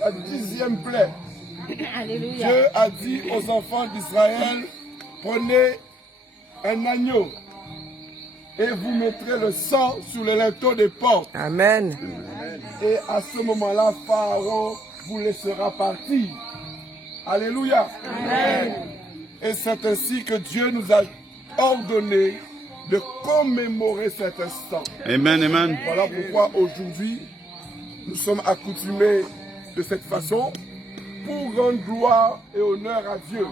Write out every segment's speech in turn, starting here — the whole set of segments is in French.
la 10e plaie. Dieu a dit aux enfants d'Israël, prenez un agneau et vous mettrez le sang sur les linteaux des portes. Amen. Et à ce moment-là, Pharaon vous laissera partir. Alléluia. Amen. Et c'est ainsi que Dieu nous a ordonné de commémorer cet instant. Amen, amen. Voilà pourquoi aujourd'hui, nous sommes accoutumés de cette façon pour rendre gloire et honneur à Dieu.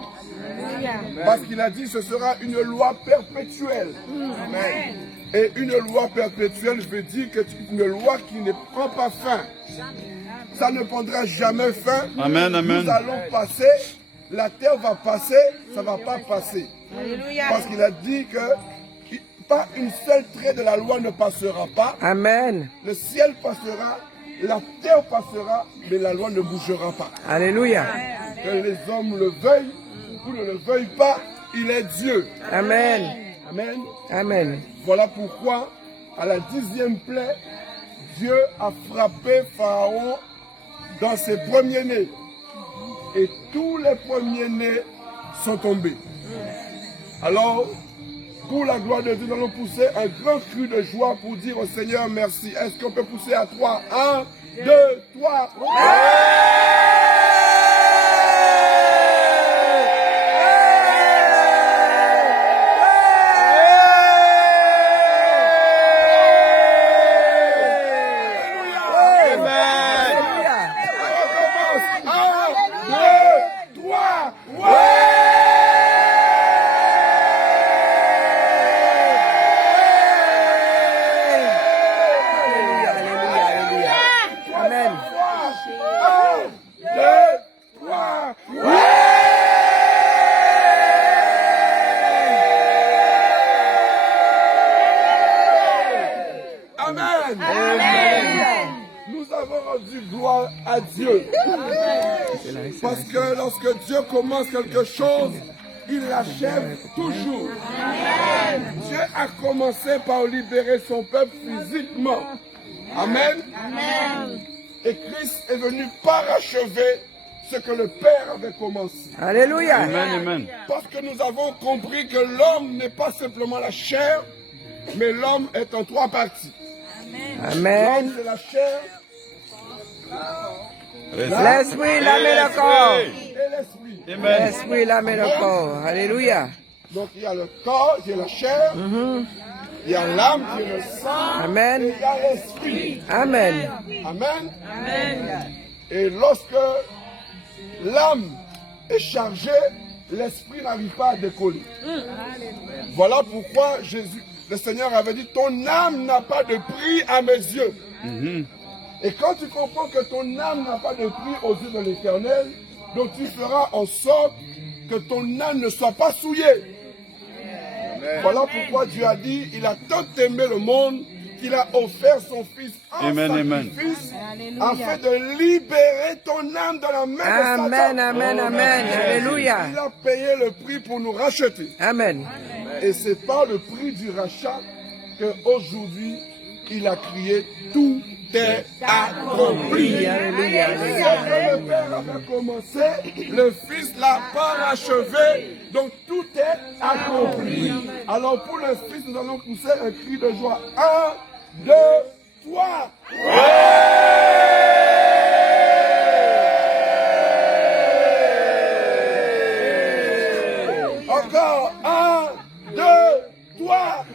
Parce qu'il a dit que ce sera une loi perpétuelle. Amen. Et une loi perpétuelle veut dire que une loi qui ne prend pas fin. Ça ne prendra jamais fin. Amen, amen. Nous allons passer, la terre va passer, ça ne va pas passer. Parce qu'il a dit que pas une seule trait de la loi ne passera pas. Amen. Le ciel passera, la terre passera, mais la loi ne bougera pas. Alléluia. Que les hommes le veuillent ou ne le veuillent pas, il est Dieu. Amen. Amen. Amen. Voilà pourquoi, à la 10e plaie, Dieu a frappé Pharaon dans ses premiers-nés. Et tous les premiers-nés sont tombés. Alors, pour la gloire de Dieu, nous allons pousser un grand cri de joie pour dire au Seigneur merci. Est-ce qu'on peut pousser à 3? 1, 2, 3. À Dieu. Parce que lorsque Dieu commence quelque chose, il l'achève toujours. Dieu a commencé par libérer son peuple physiquement. Amen. Et Christ est venu parachever ce que le Père avait commencé. Alléluia. Amen, amen. Parce que nous avons compris que l'homme n'est pas simplement la chair, mais l'homme est en 3 parties. Amen. L'homme, c'est la chair, L'esprit, l'âme et le corps. et l'esprit. Amen. L'esprit, l'âme et le corps. Alléluia. Donc il y a le corps, il y a la chair, il y a l'âme, il y a le sang, Amen. et il y a l'esprit. Amen. Amen. Et lorsque l'âme est chargée, l'esprit n'arrive pas à décoller. Voilà pourquoi Jésus, le Seigneur avait dit, ton âme n'a pas de prix à mes yeux. Et quand tu comprends que ton âme n'a pas de prix aux yeux de l'Éternel, donc tu feras en sorte que ton âme ne soit pas souillée. Amen. Voilà pourquoi Dieu a dit, il a tant aimé le monde qu'il a offert son Fils en sacrifice afin de libérer ton âme de la main de Satan. Amen, amen, amen. Alléluia. Il a payé le prix pour nous racheter. Amen. Et c'est par le prix du rachat qu'aujourd'hui, il a crié tout est accompli. Alléluia. Le Père avait commencé, le Fils l'a parachevé, donc tout est accompli. Alors pour le Fils, nous allons pousser un cri de joie. 1, 2, 3. Encore 1, 2, 3.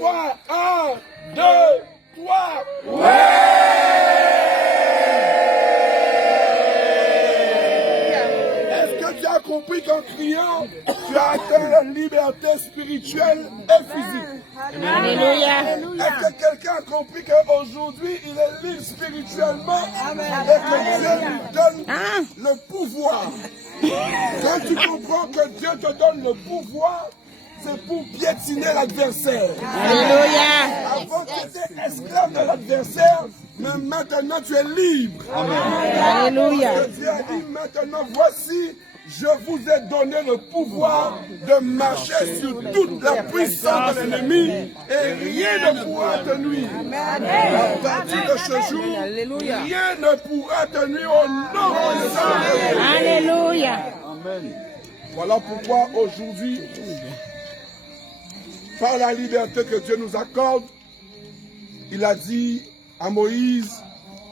Fois, 1, 2, 3. Est-ce que tu as compris qu'en criant, tu as atteint la liberté spirituelle et physique? Alléluia. Est-ce que quelqu'un a compris qu'aujourd'hui, il est libre spirituellement et que Dieu lui donne le pouvoir? Quand tu comprends que Dieu te donne le pouvoir, c'est pour piétiner l'adversaire. Alléluia. Avant tu étais esclave de l'adversaire, mais maintenant tu es libre. Alléluia. Parce que Dieu a dit maintenant voici je vous ai donné le pouvoir de marcher sur toute la puissance de l'ennemi et rien ne pourra te nuire. À partir de ce jour, rien ne pourra te nuire au nom de Jésus. Alléluia. Voilà pourquoi aujourd'hui, par la liberté que Dieu nous accorde, il a dit à Moïse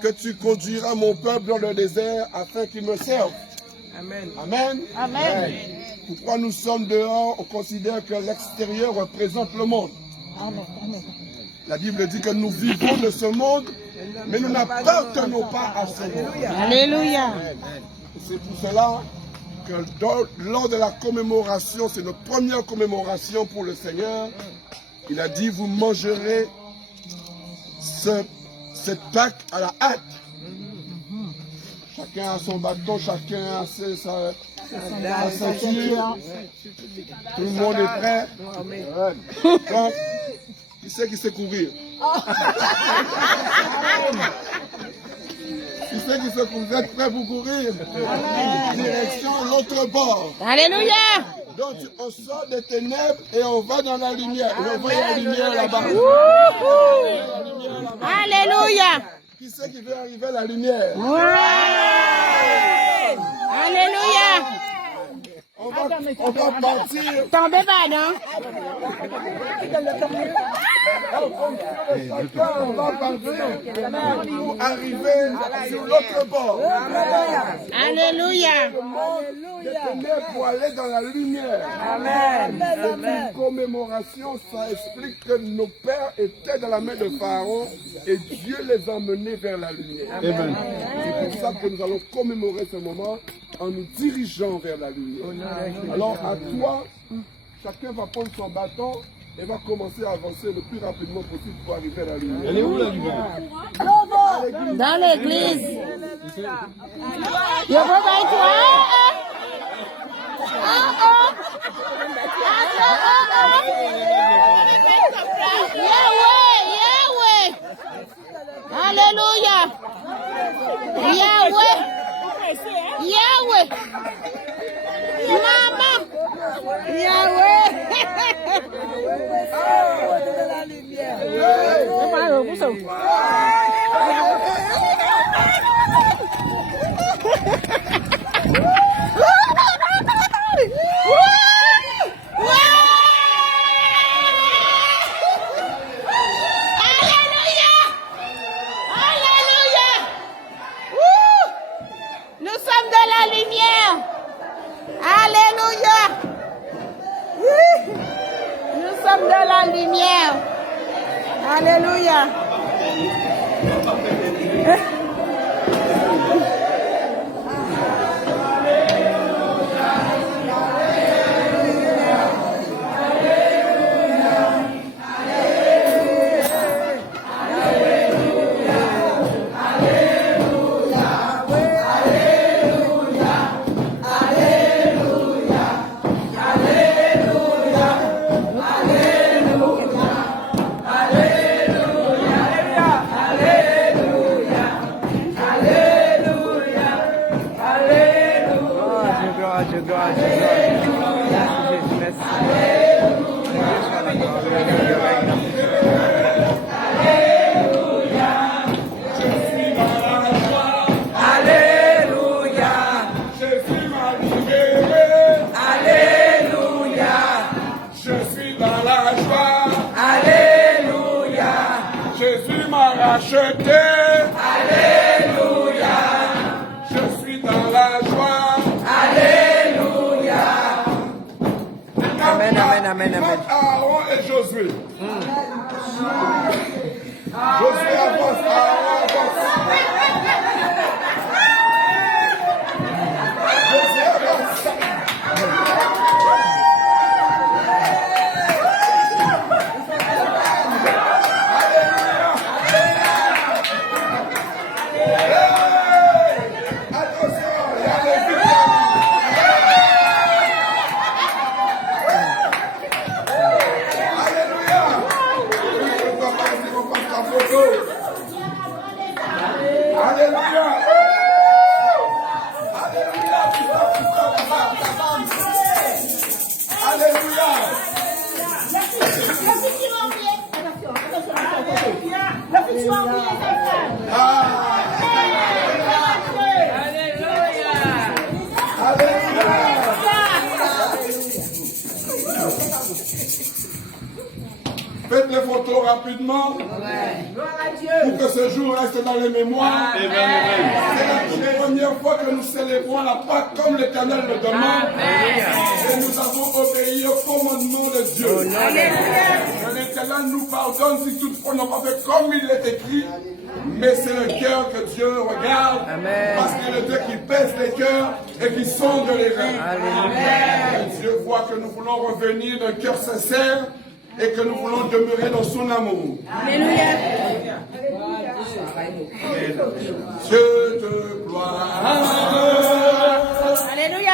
que tu conduiras mon peuple dans le désert afin qu'il me serve. Amen. Amen. Amen. Pourquoi nous sommes dehors, on considère que l'extérieur représente le monde. La Bible dit que nous vivons de ce monde, mais nous n'appartenons pas à ce monde. Alléluia. C'est pour cela que lors de la commémoration, c'est notre première commémoration pour le Seigneur, il a dit, vous mangerez cette Pâque à la hâte. Chacun a son bâton, chacun a sa ceinture. Tout le monde est prêt. Donc, qui c'est qui sait courir? Qui c'est qui sait courir? Vous êtes prêts pour courir? Direction l'autre bord. Alléluia. Donc on sort des ténèbres et on va dans la lumière. Et on voit la lumière là-bas. Alléluia. Qui c'est qui veut arriver à la lumière? Alléluia. On va partir. Tombez pas, non? On va partir pour arriver sur l'autre bord. Alléluia. Des ténèbres pour aller dans la lumière. Amen. C'est une commémoration, ça explique que nos pères étaient dans la main de Pharaon et Dieu les a menés vers la lumière. C'est pour ça que nous allons commémorer ce moment en nous dirigeant vers la lumière. Alors à toi, chacun va prendre son bâton et va commencer à avancer le plus rapidement possible pour arriver à la lumière. Elle est où la lumière? Dans l'église. Il faut pas être Yahweh. Alléluia. Yahweh. Maman. Yahweh. Nous sommes de la lumière. Alléluia. Nous sommes de la lumière. Alléluia. Racheté. Alléluia. Je suis dans la joie. Alléluia. Amen. Aaron et Josué. Josué avance, Aaron avance. Josué avance. Faites les photos rapidement pour que ce jour reste dans les mémoires. C'est la première fois que nous célébrons la Pâque comme l'Éternel le demande. Et nous avons obéi au commandement de Dieu. Que l'Éternel nous pardonne si toutefois nous n'avons pas fait comme il est écrit. Mais c'est le cœur que Dieu regarde. Parce qu'il est le Dieu qui pèse les cœurs et qui sonde les reins. Et Dieu voit que nous voulons revenir d'un cœur sincère et que nous voulons demeurer dans son amour. Alléluia. Je te gloire. Alléluia.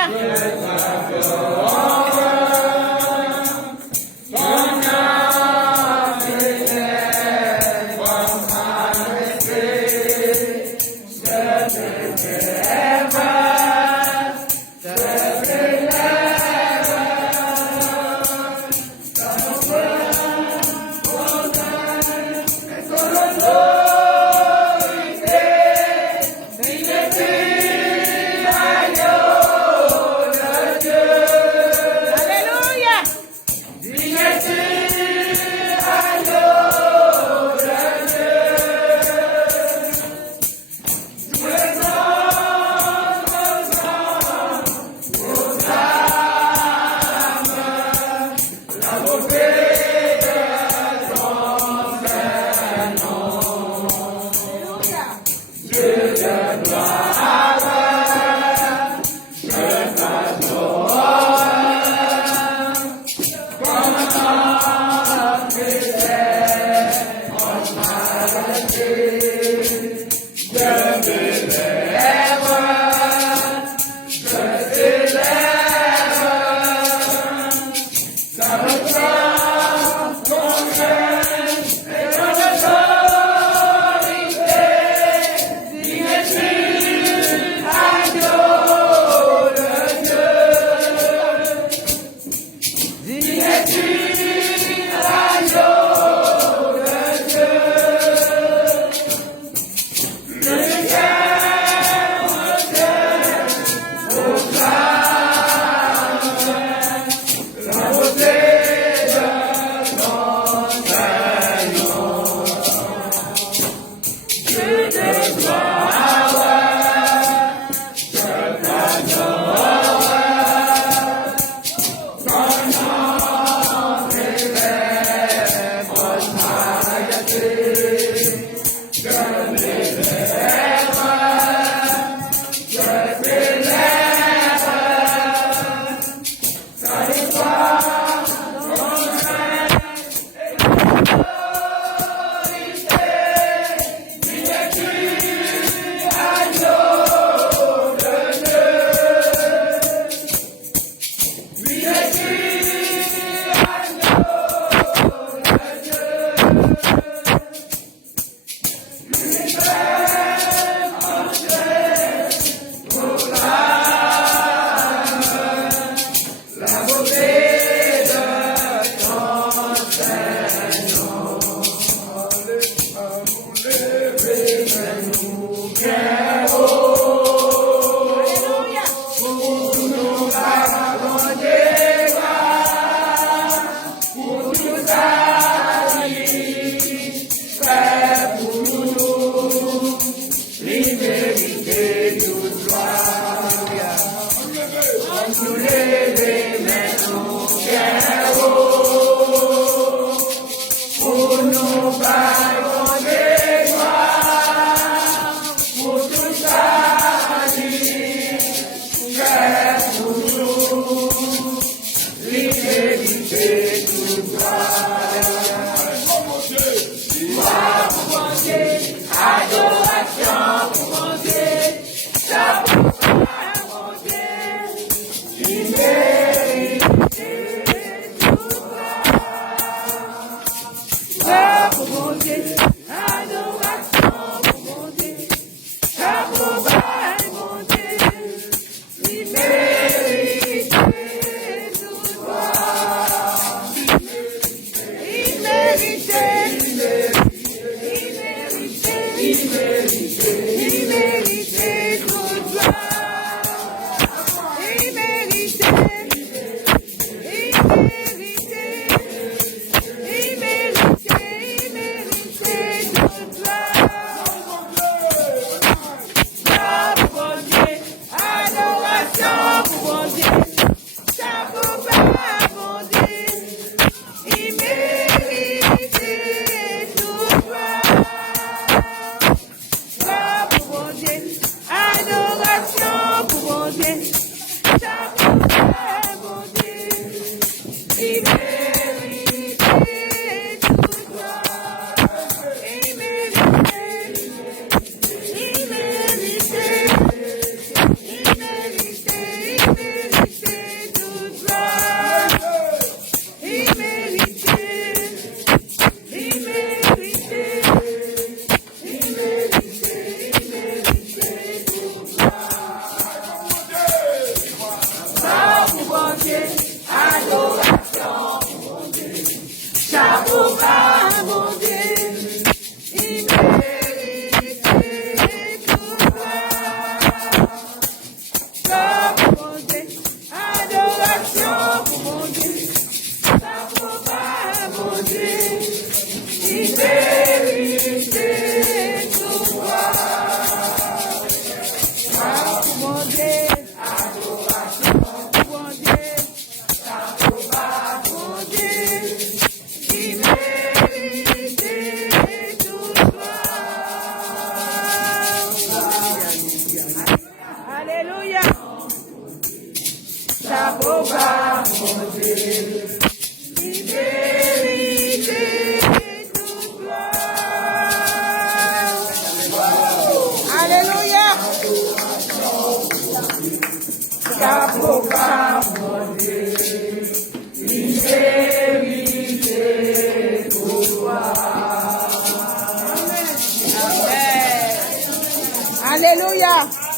Alléluia.